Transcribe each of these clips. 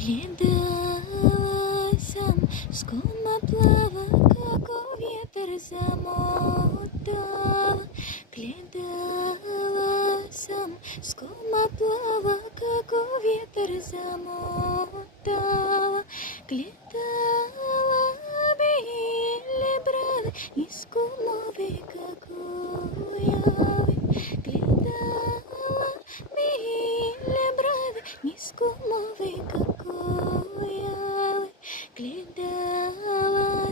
Глядала скома плава, как ветер замотала. Глядала скома плава, как ветер замотала. Глядала білі брови, низьку мови, какую глядала білі брови, низьку мови, какую глядала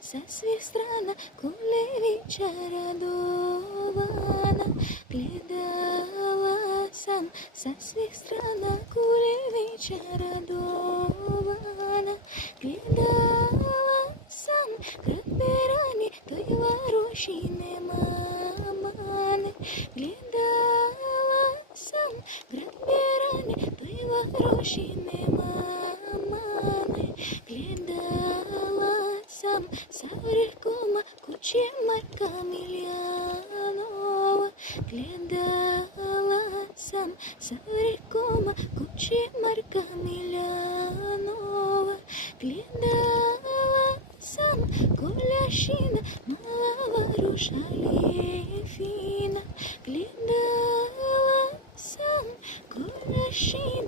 со своих стран, коли вечера дована. Глядала со своих стран, коли вечера дована. Глядала град Берані, той ворощий нема мани. Глядала град Берані, той ворощий нема мани. Глядала Саврикома, Кучемарка Мільянова. Глядала Саврикома, Кучемарка Мільянова. Глядала Коляшина, малого рушалефина. Глядала Коляшина.